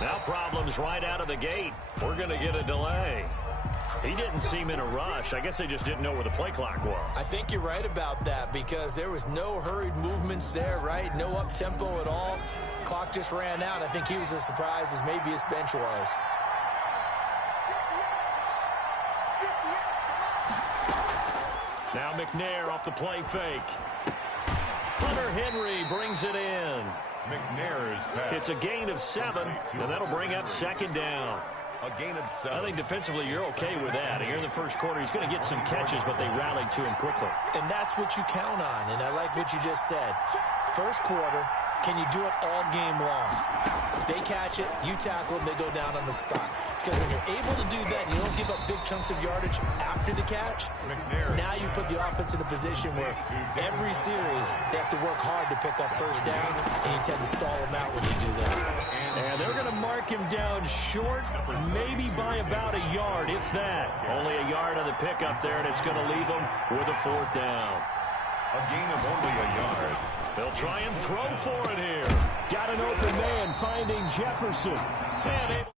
Now problems right out of the gate. We're going to get a delay. He didn't seem in a rush. I guess they just didn't know where the play clock was. I think you're right about that because there was no hurried movements there, right? No up-tempo at all. Clock just ran out. I think he was as surprised as maybe his bench was. Now McNair off the play fake. Hunter Henry brings it in. McNair's pass. It's a gain of 7, and that'll bring up second down. A gain of 7. I think defensively you're okay with that. Here in the first quarter, he's going to get some catches, but they rallied to him quickly. And that's what you count on, and I like what you just said. First quarter, can you do it all game long? They catch it, you tackle them, they go down on the spot. Because when you're able to do that, you don't give up big chunks of yardage after the catch. Now you put the offense in a position where every series they have to work hard to pick up first downs, and you tend to stall them out when you do that. And they're going to mark him down short, maybe by about a yard, if that. Only a yard on the pickup there, and it's going to leave them with a 4th down. A gain of only a yard. They'll try and throw for it here. Got an open man finding Jefferson. And able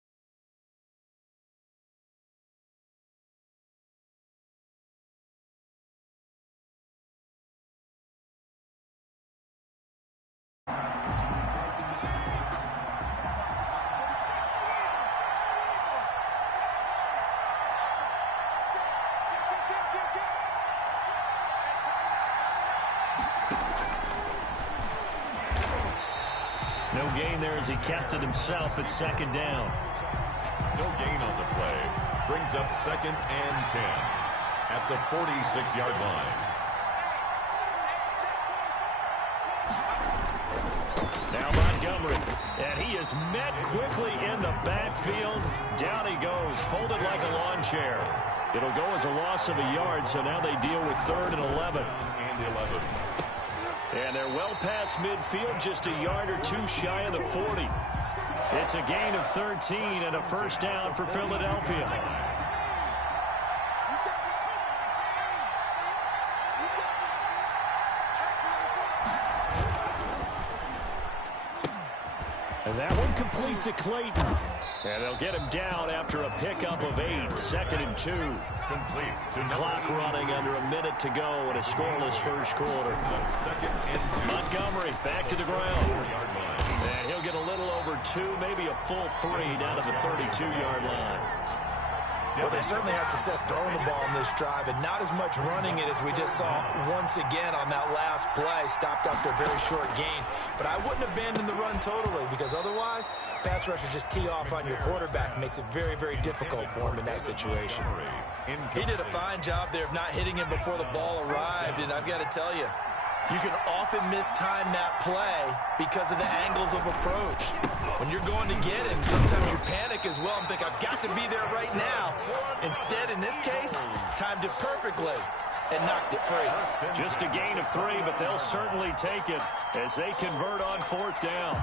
no gain there as he kept it himself at second down. No gain on the play. Brings up 2nd and 10 at the 46-yard line. Now Montgomery, and he is met quickly in the backfield. Down he goes, folded like a lawn chair. It'll go as a loss of a yard, so now they deal with 3rd and 11. And 11. And they're well past midfield, just a yard or 2 shy of the 40. It's a gain of 13 and a first down for Philadelphia. And that one complete to Clayton. And they'll get him down after a pickup of 8, 2nd and 2. Complete to Clock running under a minute to go in a scoreless first quarter. 2nd and 2. Montgomery back to the ground. And he'll get a little over 2, maybe a full 3 down to the 32-yard line. Well, they certainly had success throwing the ball in this drive, and not as much running it as we just saw once again on that last play. Stopped after a very short gain. But I wouldn't abandon the run totally, because otherwise, pass rushers just tee off on your quarterback. Makes it very, very difficult for him in that situation. He did a fine job there of not hitting him before the ball arrived, and I've got to tell you, you can often mistime that play because of the angles of approach. When you're going to get him, sometimes you panic as well and think, I've got to be there right now. Instead, in this case, timed it perfectly and knocked it free. Just a gain of 3, but they'll certainly take it as they convert on 4th down.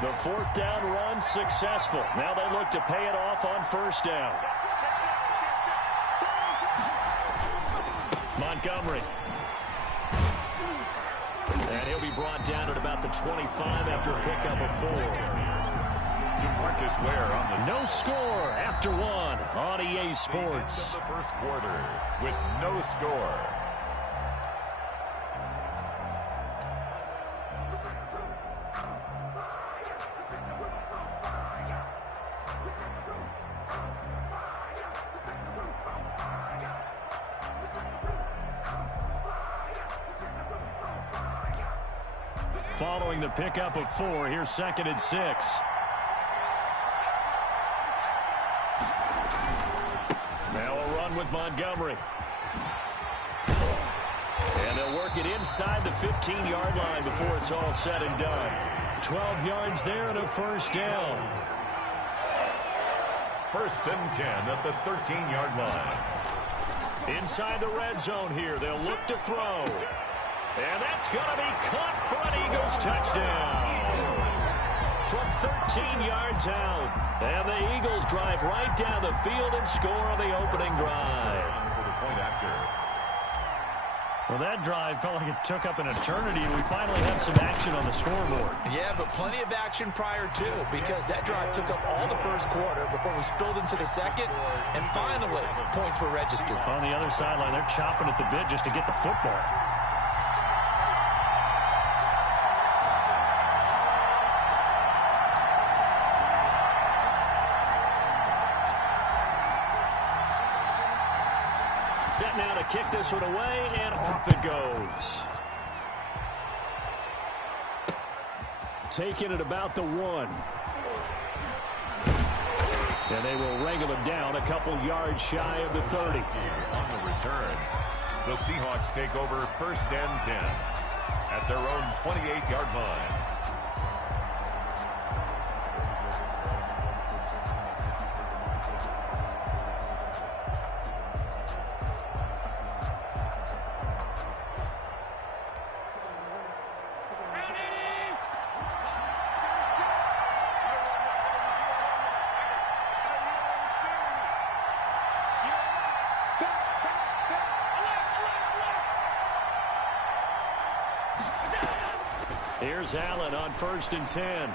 The 4th down run successful. Now they look to pay it off on 1st down. Montgomery. And he'll be brought down at about the 25 after a pickup of 4. DeMarcus Ware on the no score after 1 on EA Sports. The first quarter with no score. Following the pickup of 4, here's 2nd and 6. Now a run with Montgomery. And they'll work it inside the 15-yard line before it's all said and done. 12 yards there and a first down. 1st and 10 at the 13-yard line. Inside the red zone here, they'll look to throw. And that's going to be caught for an Eagles touchdown. From 13 yards out. And the Eagles drive right down the field and score on the opening drive. For the point after. Well, that drive felt like it took up an eternity, and we finally have some action on the scoreboard. Yeah, but plenty of action prior to, because that drive took up all the first quarter before we spilled into the second, and finally, points were registered. On the other sideline, they're chopping at the bit just to get the football. Set now to kick this one away, and off it goes. Taking it about the 1. And they will wrangle him down a couple yards shy of the 30. On the return, the Seahawks take over 1st and 10 at their own 28-yard line. Here's Allen on 1st and 10.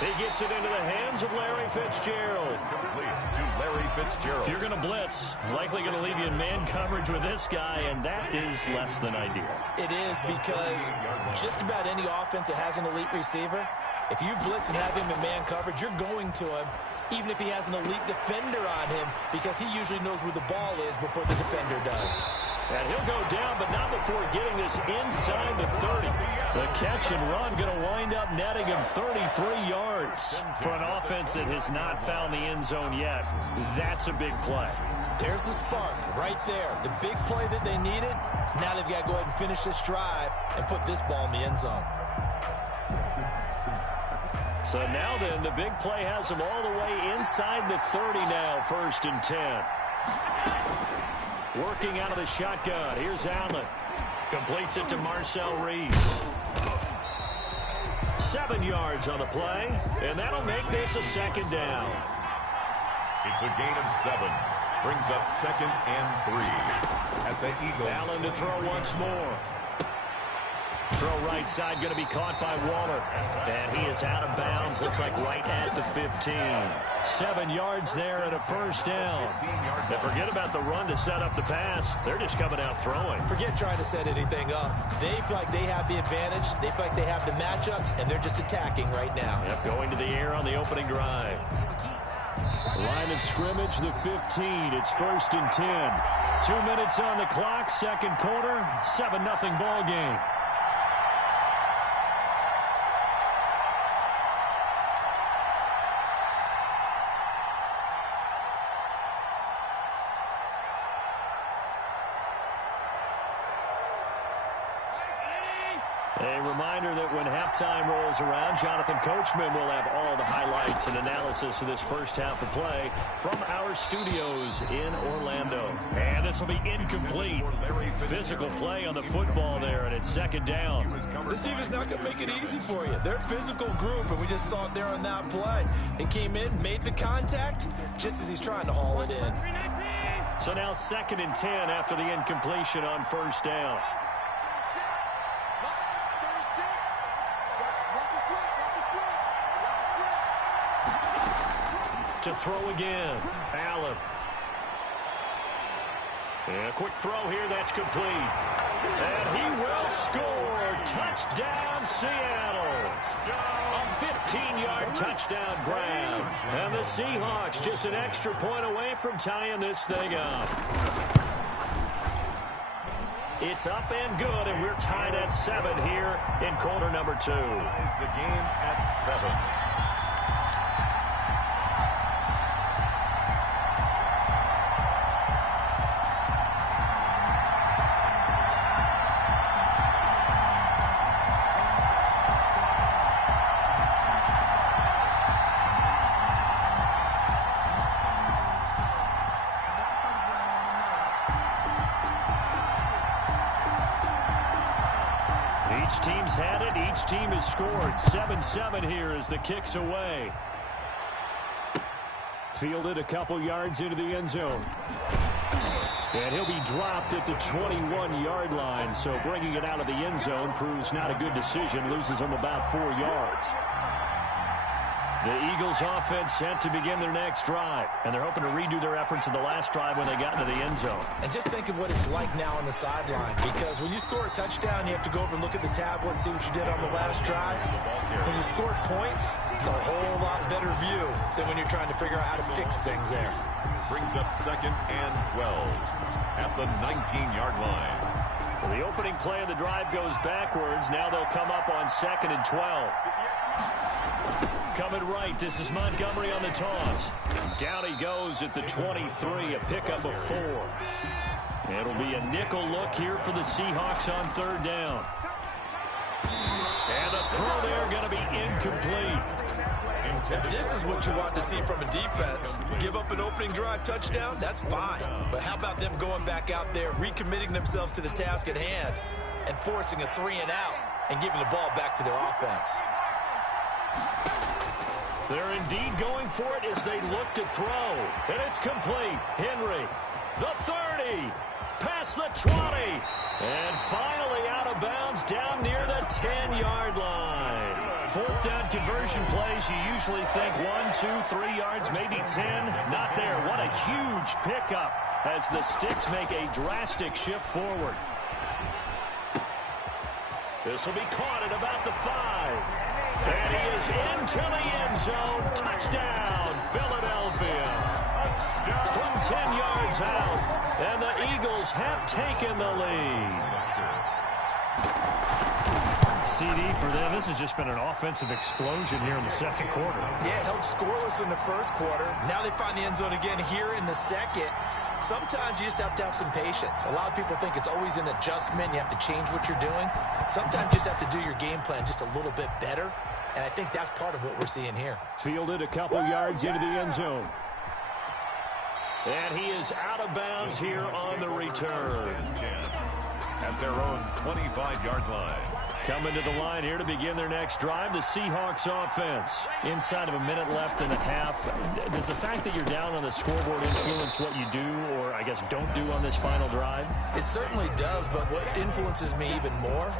He gets it into the hands of Larry Fitzgerald. Complete to Larry Fitzgerald. If you're going to blitz, likely going to leave you in man coverage with this guy, and that is less than ideal. It is, because just about any offense that has an elite receiver, if you blitz and have him in man coverage, you're going to him, even if he has an elite defender on him, because he usually knows where the ball is before the defender does. And he'll go down, but not before getting this inside the 30. The catch and run going to wind up netting him 33 yards. For an offense that has not found the end zone yet, that's a big play. There's the spark right there. The big play that they needed. Now they've got to go ahead and finish this drive and put this ball in the end zone. So now then, the big play has them all the way inside the 30 now, 1st and 10. Working out of the shotgun. Here's Allen. Completes it to Marcel Reese. 7 yards on the play, and that'll make this a 2nd down. It's a gain of 7. Brings up 2nd and 3 at the Eagles. Allen to throw once more. Throw right side going to be caught by Waller. And he is out of bounds. Looks like right at the 15. 7 yards there and a 1st down. And forget about the run to set up the pass. They're just coming out throwing. Forget trying to set anything up. They feel like they have the advantage. They feel like they have the matchups, and they're just attacking right now. Yep, going to the air on the opening drive. Line of scrimmage, the 15. It's 1st and 10. 2 minutes on the clock, 2nd quarter, 7-0 ball game. A reminder that when halftime rolls around, Jonathan Coachman will have all the highlights and analysis of this first half of play from our studios in Orlando. And this will be incomplete. Physical play on the football there, and it's 2nd down. This team is not going to make it easy for you. They're a physical group, and we just saw it there on that play. He came in, made the contact, just as he's trying to haul it in. So now 2nd and 10 after the incompletion on 1st down. To throw again, Allen. And a quick throw here, that's complete. And he will score. Touchdown, Seattle. A 15-yard touchdown grab. And the Seahawks just an extra point away from tying this thing up. It's up and good, and we're tied at 7 here in quarter number 2. Is the game at 7. Each team's had it. Each team has scored. 7-7 here as the kick's away. Fielded a couple yards into the end zone. And he'll be dropped at the 21-yard line, so bringing it out of the end zone proves not a good decision, loses him about 4 yards. The Eagles offense set to begin their next drive, and they're hoping to redo their efforts in the last drive when they got into the end zone. And just think of what it's like now on the sideline, because when you score a touchdown, you have to go over and look at the tablet and see what you did on the last drive. When you score points, it's a whole lot better view than when you're trying to figure out how to fix things there. Brings up 2nd and 12 at the 19-yard line. Well, the opening play of the drive goes backwards. Now they'll come up on 2nd and 12. Coming right, this is Montgomery on the toss. Down he goes at the 23, a pickup of 4. It'll be a nickel look here for the Seahawks on 3rd down. And the throw there going to be incomplete. If this is what you want to see from a defense, give up an opening drive touchdown, that's fine. But how about them going back out there, recommitting themselves to the task at hand, and forcing a 3-and-out and giving the ball back to their offense? They're indeed going for it as they look to throw. And it's complete. Henry, the 30, past the 20, and finally out of bounds down near the 10-yard line. 4th down conversion plays, you usually think 1, 2, 3 yards, maybe 10. Not there. What a huge pickup as the Sticks make a drastic shift forward. This will be caught at about the 5. And he is into the end zone. Touchdown, Philadelphia. From 10 yards out. And the Eagles have taken the lead. CD for them. This has just been an offensive explosion here in the 2nd quarter. Yeah, held scoreless in the 1st quarter. Now they find the end zone again here in the 2nd. Sometimes you just have to have some patience. A lot of people think it's always an adjustment. You have to change what you're doing. Sometimes you just have to do your game plan just a little bit better. And I think that's part of what we're seeing here. Fielded a couple yards into the end zone. And he is out of bounds here on the return. At their own 25-yard line. Coming to the line here to begin their next drive, the Seahawks offense. Inside of a minute left and a half. Does the fact that you're down on the scoreboard influence what you do or, I guess, don't do on this final drive? It certainly does, but what influences me even more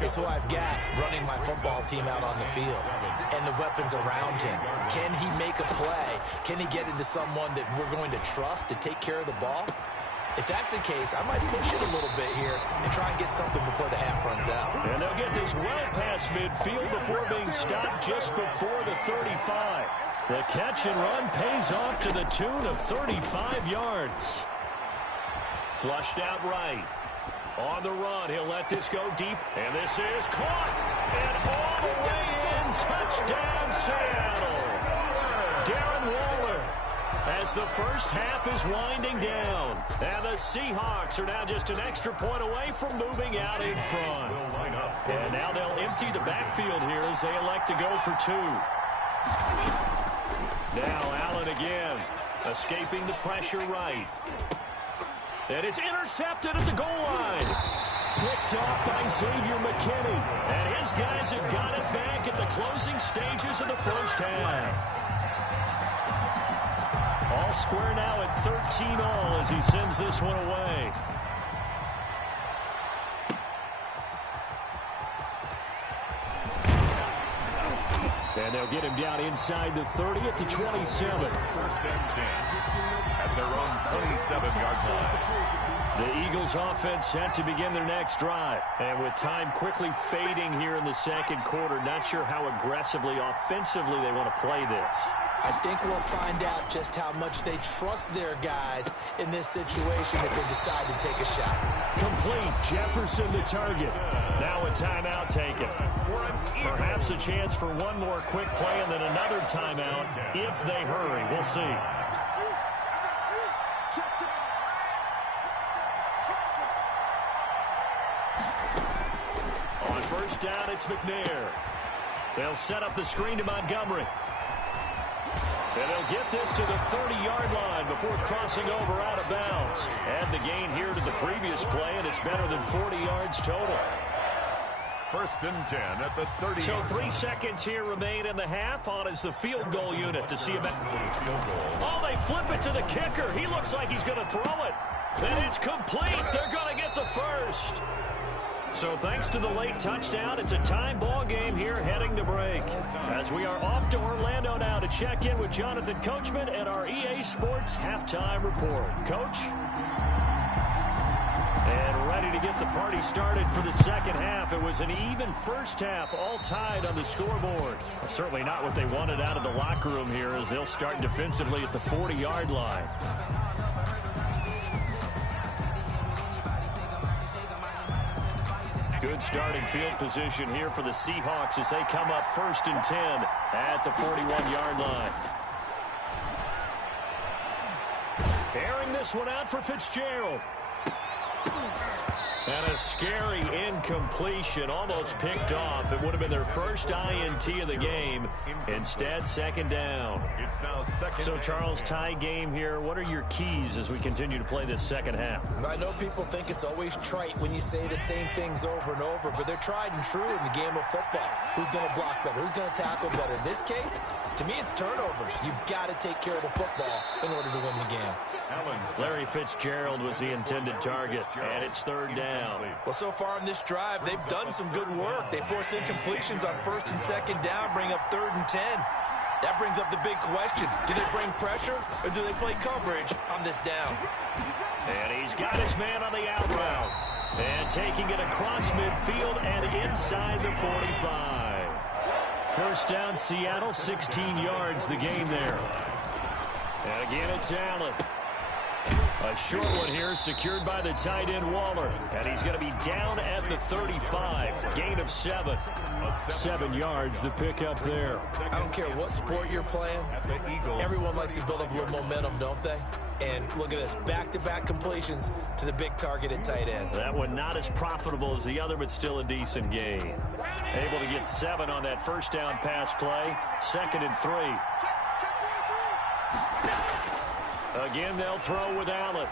is who I've got running my football team out on the field and the weapons around him. Can he make a play? Can he get into someone that we're going to trust to take care of the ball? If that's the case, I might push it a little bit here and try and get something before the half runs out. And they'll get this well past midfield before being stopped just before the 35. The catch and run pays off to the tune of 35 yards. Flushed out right. On the run, he'll let this go deep. And this is caught. And all the way in. Touchdown, Seattle. Darren Waller. As the first half is winding down. And the Seahawks are now just an extra point away from moving out in front. And now they'll empty the backfield here as they elect to go for 2. Now Allen again. Escaping the pressure right. And it's intercepted at the goal line. Picked off by Xavier McKinney. And his guys have got it back at the closing stages of the first half. All square now at 13-all as he sends this one away. And they'll get him down inside the 30 at the 27. 1st and 10 at their own 27-yard line. The Eagles offense set to begin their next drive. And with time quickly fading here in the 2nd quarter, not sure how aggressively, offensively they want to play this. I think we'll find out just how much they trust their guys in this situation if they decide to take a shot. Complete. Jefferson the target. Now a timeout taken. Perhaps a chance for one more quick play and then another timeout if they hurry. We'll see. On 1st down, it's McNair. They'll set up the screen to Montgomery. And they'll get this to the 30-yard line before crossing over out of bounds. Add the gain here to the previous play, and it's better than 40 yards total. 1st and 10 at the 30. So 3 seconds here remain in the half. On is the field goal unit to see about. Oh, they flip it to the kicker. He looks like he's going to throw it. And it's complete. They're going to get the first. So thanks to the late touchdown, it's a tie ball game here heading to break. As we are off to Orlando now to check in with Jonathan Coachman and our EA Sports halftime report. Coach? And ready to get the party started for the second half. It was an even first half, all tied on the scoreboard. Certainly not what they wanted out of the locker room here as they'll start defensively at the 40-yard line. Good starting field position here for the Seahawks as they come up 1st and 10 at the 41-yard line. Airing this one out for Fitzgerald. And a scary incompletion, almost picked off. It would have been their first INT of the game. Instead, second down. It's now second. So, Charles, tie game here. What are your keys as we continue to play this second half? I know people think it's always trite when you say the same things over and over, but they're tried and true in the game of football. Who's going to block better? Who's going to tackle better? In this case, to me, it's turnovers. You've got to take care of the football in order to win the game. Larry Fitzgerald was the intended target, and it's third down. Well, so far in this drive, they've done some good work. They force incompletions on 1st and 2nd down, bring up 3rd and 10. That brings up the big question. Do they bring pressure, or do they play coverage on this down? And he's got his man on the out route. And taking it across midfield and inside the 45. First down, Seattle, 16 yards the game there. And again, it's Allen. A short one here, secured by the tight end Waller. And he's going to be down at the 35. Gain of 7. 7 yards, the pickup there. I don't care what sport you're playing. Everyone likes to build up a little momentum, don't they? And look at this, back-to-back completions to the big target at tight end. That one not as profitable as the other, but still a decent gain. Able to get 7 on that first down pass play. 2nd and 3. Again, they'll throw with Allen.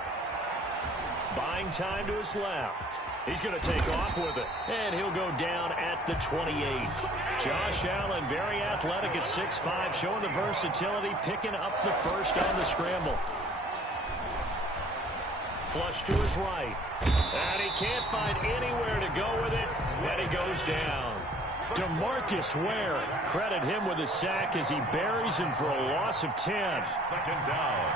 Buying time to his left. He's going to take off with it. And he'll go down at the 28. Josh Allen, very athletic at 6'5", showing the versatility, picking up the first on the scramble. Flush to his right. And he can't find anywhere to go with it. And he goes down. DeMarcus Ware, credit him with a sack as he buries him for a loss of 10. 2nd down.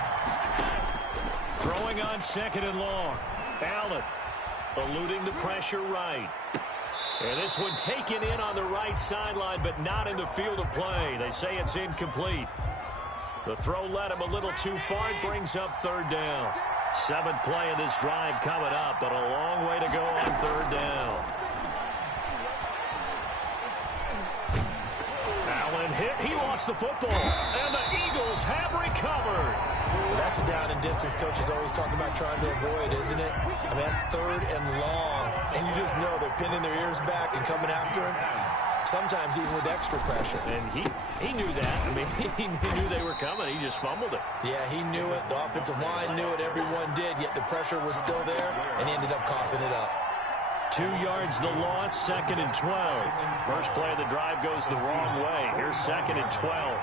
Throwing on 2nd and long. Allen eluding the pressure right. And this one taken in on the right sideline, but not in the field of play. They say it's incomplete. The throw led him a little too far. It brings up 3rd down. 7th play of this drive coming up, but a long way to go on 3rd down. Allen hit. He lost the football. And the Eagles have recovered. Well, that's a down and distance coaches always talk about trying to avoid, isn't it? I mean, that's 3rd and long. And you just know they're pinning their ears back and coming after him. Sometimes even with extra pressure. And he knew that. I mean, he knew they were coming. He just fumbled it. Yeah, he knew it. The offensive line knew it. Everyone did. Yet the pressure was still there, and he ended up coughing it up. 2 yards the loss, 2nd and 12. First play of the drive goes the wrong way. Here's 2nd and 12.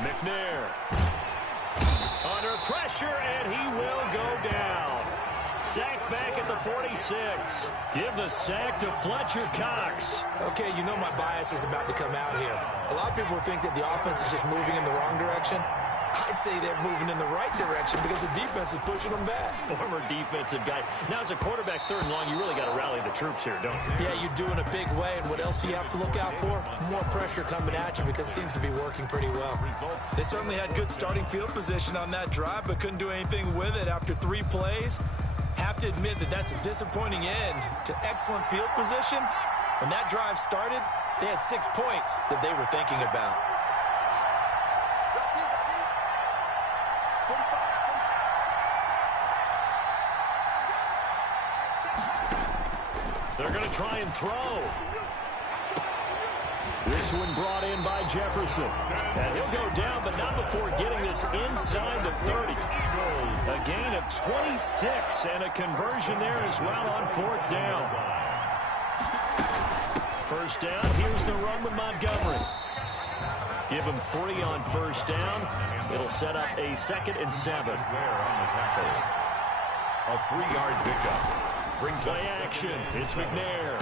McNair. Under pressure, and he will go down. Sacked back at the 46. Give the sack to Fletcher Cox. Okay, you know my bias is about to come out here. A lot of people think that the offense is just moving in the wrong direction. I'd say they're moving in the right direction because the defense is pushing them back. Former defensive guy. Now, as a quarterback, 3rd and long, you really got to rally the troops here, don't you? Yeah, you do in a big way. And what else do you have to look out for? More pressure coming at you because it seems to be working pretty well. They certainly had good starting field position on that drive, but couldn't do anything with it after 3 plays. Have to admit that that's a disappointing end to excellent field position. When that drive started, they had 6 points that they were thinking about. They're going to try and throw. This one brought in by Jefferson. And he'll go down, but not before getting this inside the 30. A gain of 26 and a conversion there as well on 4th down. First down, here's the run with Montgomery. Give him 3 on first down. It'll set up a 2nd and 7. On the tackle. A 3-yard pickup. Brings Play action. It's McNair.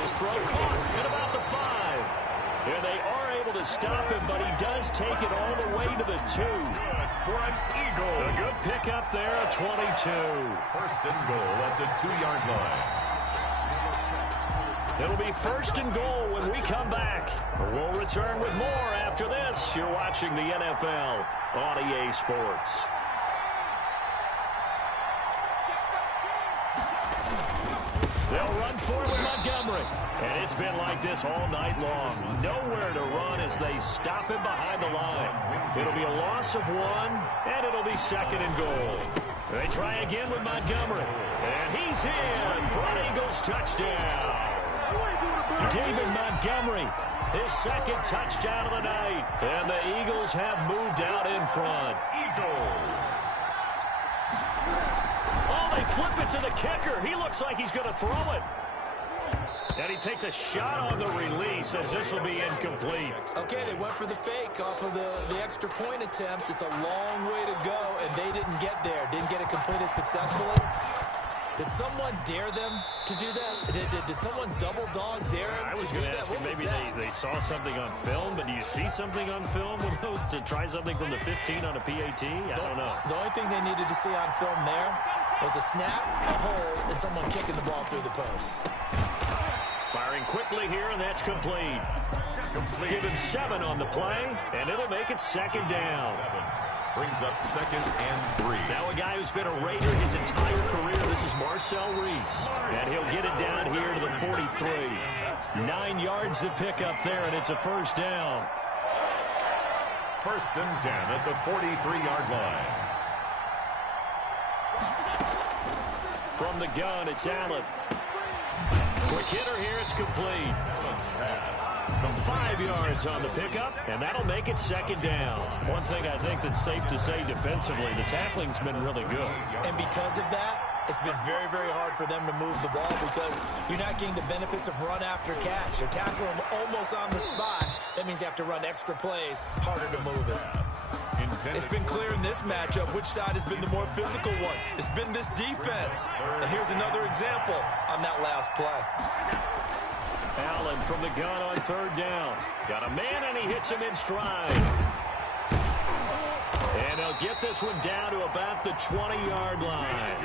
His throw caught at about the 5. And they are able to stop him, but he does take it all the way to the 2. For an Eagle. A good pickup there at 22. First and goal at the 2-yard line. It'll be 1st and goal when we come back. We'll return with more after this. You're watching the NFL on EA Sports. They'll run forward with Montgomery. And it's been like this all night long. Nowhere to run as they stop him behind the line. It'll be a loss of 1, and it'll be 2nd and goal. They try again with Montgomery. And he's in for an Eagles touchdown. David Montgomery, his 2nd touchdown of the night. And the Eagles have moved out in front. Oh, they flip it to the kicker. He looks like he's going to throw it. And he takes a shot on the release as this will be incomplete. Okay, they went for the fake off of the extra point attempt. It's a long way to go, and they didn't get there. Didn't get it completed successfully. Did someone dare them to do that? Did someone double dog dare him I was to do going to that? ask you, What was maybe that? they saw something on film, but do you see something on film with those to try something from the 15 on a PAT? I don't know. The only thing they needed to see on film there was a snap, a hold, and someone kicking the ball through the post. Firing quickly here, and that's complete. Give him 7 on the play, and it'll make it 2nd down. Brings up 2nd and 3. Now a guy who's been a Raider his entire career. This is Marcel Reese. And he'll get it down here to the 43. 9 yards to pick up there, and it's a 1st down. 1st and 10 at the 43-yard line. From the gun, it's Allen. Quick hitter here, it's complete. 5 yards on the pickup, and that'll make it 2nd down. One thing I think that's safe to say defensively, the tackling's been really good. And because of that, it's been very, very hard for them to move the ball because you're not getting the benefits of run after catch. You're tackling them almost on the spot. That means you have to run extra plays, harder to move it. It's been clear in this matchup which side has been the more physical one. It's been this defense. And here's another example on that last play. Allen from the gun on 3rd down. Got a man, and he hits him in stride. And they'll get this one down to about the 20-yard line.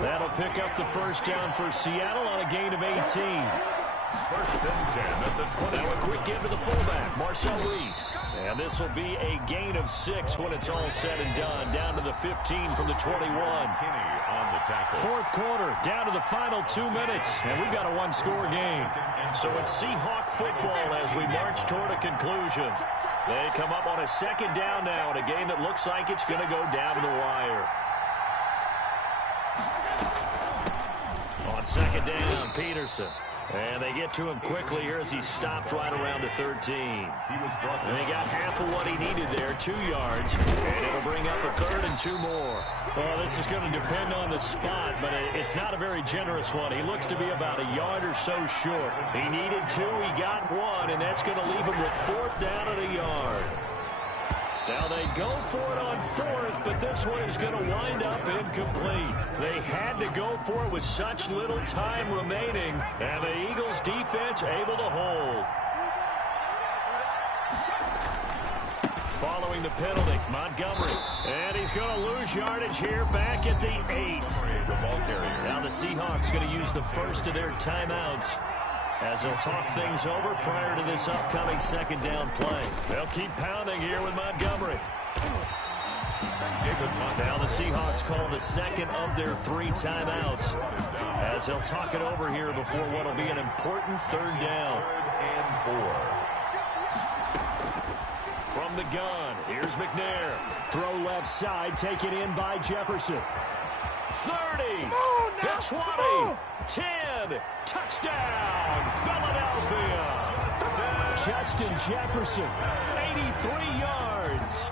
That'll pick up the 1st down for Seattle on a gain of 18. 1st and 10 at the 20. Now a quick give to the fullback, Marcel Reese. And this will be a gain of 6 when it's all said and done. Down to the 15 from the 21. Kinney on the tackle. 4th quarter, down to the final 2 minutes. And we've got a 1-score game. So it's Seahawk football as we march toward a conclusion. They come up on a 2nd down now in a game that looks like it's going to go down to the wire. On 2nd down, Peterson. And they get to him quickly here as he stopped right around the 13. And they got half of what he needed there, 2 yards. And it'll bring up a 3rd and 2 more. Well, this is going to depend on the spot, but it's not a very generous one. He looks to be about a yard or so short. He needed 2, he got 1, and that's going to leave him with 4th down at a yard. Now they go for it on 4th, but this one is going to wind up incomplete. They had to go for it with such little time remaining, and the Eagles defense able to hold. Following the penalty, Montgomery, and he's going to lose yardage here back at the 8. The ball carrier. Now the Seahawks going to use the first of their timeouts as they'll talk things over prior to this upcoming 2nd down play. They'll keep pounding here with Montgomery. Now the Seahawks call the 2nd of their 3 timeouts as they'll talk it over here before what will be an important 3rd down. 3rd and 4. From the gun, here's McNair. Throw left side, taken in by Jefferson. 30, the 20, 10, touchdown, Philadelphia. Justin Jefferson, 83 yards.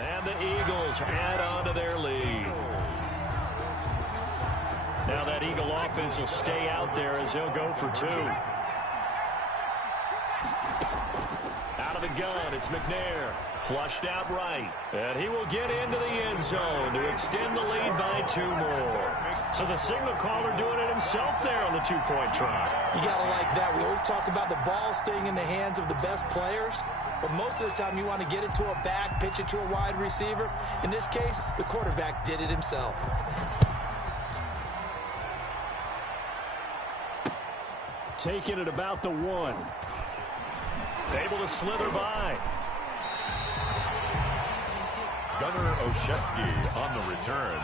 And the Eagles add on to their lead. Now that Eagle offense will stay out there as they'll go for 2. Out of the gun, it's McNair. Flushed out right. And he will get into the end zone to extend the lead by 2 more. So the signal caller doing it himself there on the 2-point try. You got to like that. We always talk about the ball staying in the hands of the best players. But most of the time you want to get it to a back, pitch it to a wide receiver. In this case, the quarterback did it himself. Taking it about the 1. Able to slither by. Gunnar Olszewski on the return.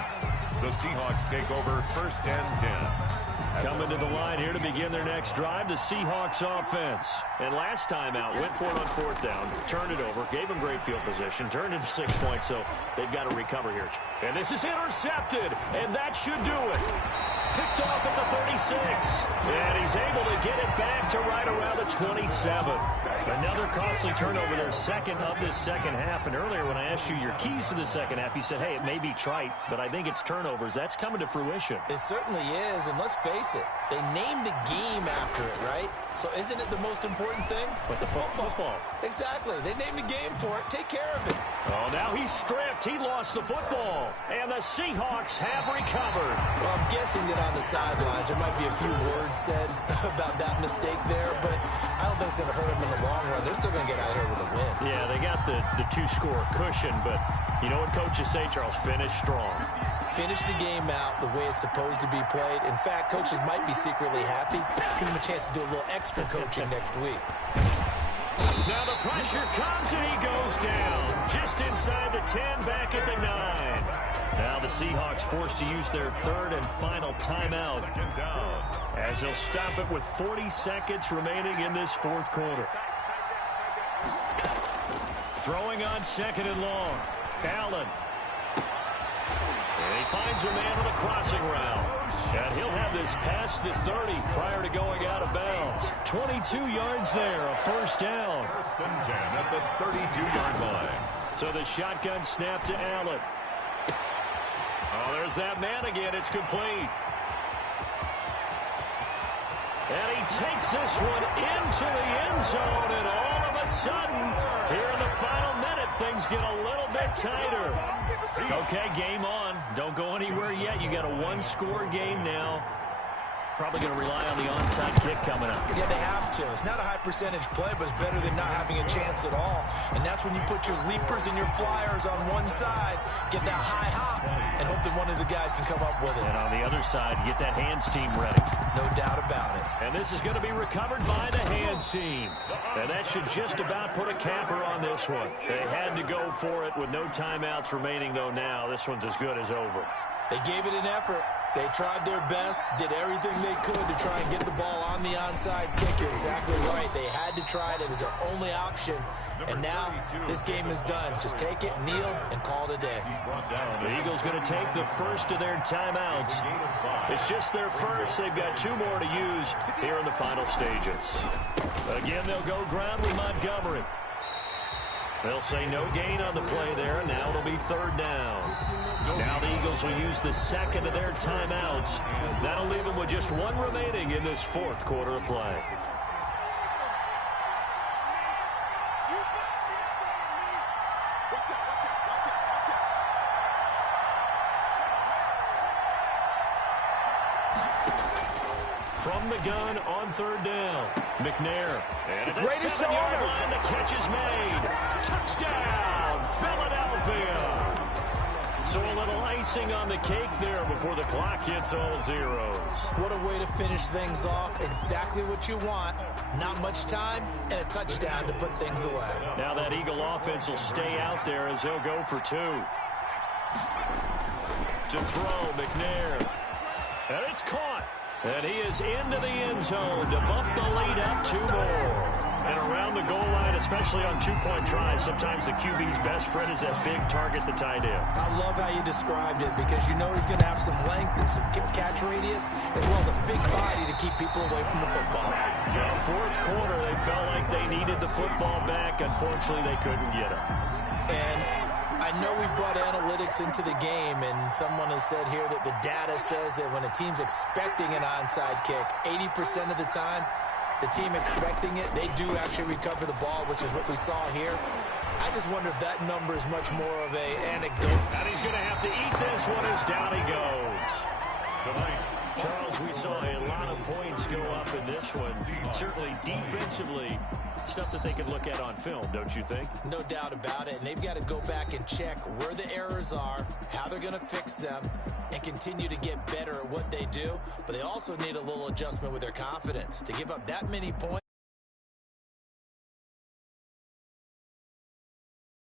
The Seahawks take over 1st and 10. Coming to the line here to begin their next drive, the Seahawks offense. And last time out, went for it on 4th down, turned it over, gave them great field position, turned into 6 points, so they've got to recover here. And this is intercepted, and that should do it. Picked off at the 36. And he's able to get it back to right around the 27. Another costly turnover, their second of this second half. And earlier when I asked you your keys to the second half, you said, hey, it may be trite, but I think it's turnovers. That's coming to fruition. It certainly is, and let's face it, they named the game after it, right? So isn't it the most important thing? But it's football. Exactly. They named the game for it. Take care of it. Oh, now he's stripped. He lost the football. And the Seahawks have recovered. Well, I'm guessing that on the sidelines there might be a few words said about that mistake there, but I don't think it's going to hurt them in the long run. They're still going to get out of here with a win. Yeah, they got the 2-score cushion, but you know what coaches say, Charles? Finish strong. Finish the game out the way it's supposed to be played. In fact, coaches might be secretly happy. Gives them a chance to do a little extra coaching next week. Now the pressure comes and he goes down. Just inside the 10, back at the 9. Now the Seahawks forced to use their 3rd and final timeout. As they'll stop it with 40 seconds remaining in this 4th quarter. Throwing on 2nd and long. Allen. And he finds a man on the crossing route. And he'll have this past the 30 prior to going out of bounds. 22 yards there, a 1st down. 1st and 10 at the 32-yard line. So the shotgun snap to Allen. Oh, there's that man again. It's complete. And he takes this one into the end zone. And all of a sudden, here in the final minute, things get a little bit tighter. Okay, game on. Don't go anywhere yet. You got a 1-score game now. Probably going to rely on the onside kick coming up. Yeah, they have to. It's not a high percentage play, but it's better than not having a chance at all. And that's when you put your leapers and your flyers on one side, get that high hop, and hope that one of the guys can come up with it. And on the other side, get that hands team ready. No doubt about it. And this is going to be recovered by the hands team. And that should just about put a capper on this one. They had to go for it with no timeouts remaining, though now this one's as good as over. They gave it an effort. They tried their best, did everything they could to try and get the ball on the onside kick. You're exactly right. They had to try it. It was their only option. And now this game is done. Just take it, kneel, and call it a day. The Eagles going to take the first of their timeouts. It's just their first. They've got 2 more to use here in the final stages. Again, they'll go ground with Montgomery. They'll say no gain on the play there. Now it'll be 3rd down. Now the Eagles will use the 2nd of their timeouts. That'll leave them with just 1 remaining in this 4th quarter of play. From the gun on 3rd down, McNair. And at the 7-yard line, the catch is made. Touchdown, Philadelphia. So a little icing on the cake there before the clock hits all zeros. What a way to finish things off. Exactly what you want. Not much time and a touchdown to put things away. Now that Eagle offense will stay out there as they'll go for 2. To throw, McNair. And it's caught. And he is into the end zone to bump the lead up 2 more. And around the goal line, especially on 2-point tries, sometimes the QB's best friend is that big target, the tight end. I love how you described it because you know he's going to have some length and some catch radius as well as a big body to keep people away from the football. Yeah, 4th quarter, they felt like they needed the football back. Unfortunately, they couldn't get it. And I know we brought analytics into the game, and someone has said here that the data says that when a team's expecting an onside kick, 80% of the time, the team expecting it, they do actually recover the ball, which is what we saw here. I just wonder if that number is much more of an anecdote. And he's going to have to eat this one as down he goes. Tonight, Charles, we saw a lot of points go up in this one. Certainly defensively, stuff that they can look at on film, don't you think? No doubt about it. And they've got to go back and check where the errors are, how they're going to fix them, and continue to get better at what they do. But they also need a little adjustment with their confidence. To give up that many points.